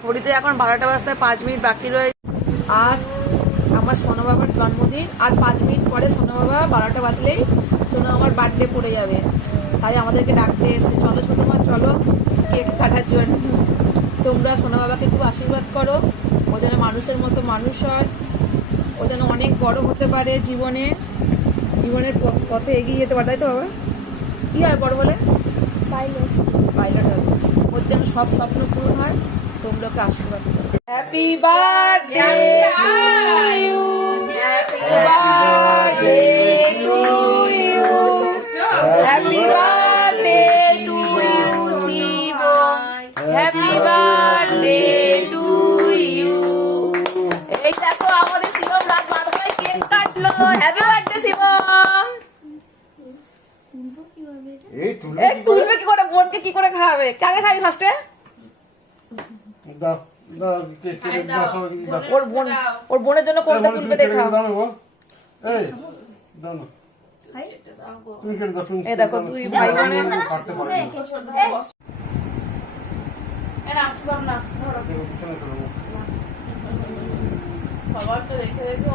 ঘড়িতে এখন 12টা বাজতে 5 মিনিট বাকি রয়েছে। আজ আমার সোনা বাবার জন্মদিন, আর 5 মিনিট পরে সোনা বাবা 12টা বাজলেই সোনা আমার বার্থডে পড়ে যাবে। তাই আমাদেরকে ডাকতে এসেছে, চলো ছোটো মা চলো কেক কাটার জন্য। তোমরা সোনা বাবাকে খুব আশীর্বাদ করো, ও যেন মানুষের মতো মানুষ হয়, ও যেন অনেক বড় হতে পারে জীবনের পথে এগিয়ে যেতে পারে। তাই তো বাবা? কি হয় বড় হলে? পাইলট হবে। ওর যেন সব স্বপ্ন পূরণ হয়, তোমরা ওকে আশীর্বাদ করো। Happy birthday to you, happy birthday to you, happy birthday to you Shivam, happy birthday to you. এই দেখো আমাদের শিবম রাত 12টায় কেক কাটলো। Happy birthday Shivam. তুলবে কি করে? বোনকে কি করে খাওয়াবে? কাকে খাবি ফার্স্টে? ওর বোনের জন্য কোনটা তুলবে দেখাও। এই দেখো তুই ভাই বোনে সবার তো দেখে দেখে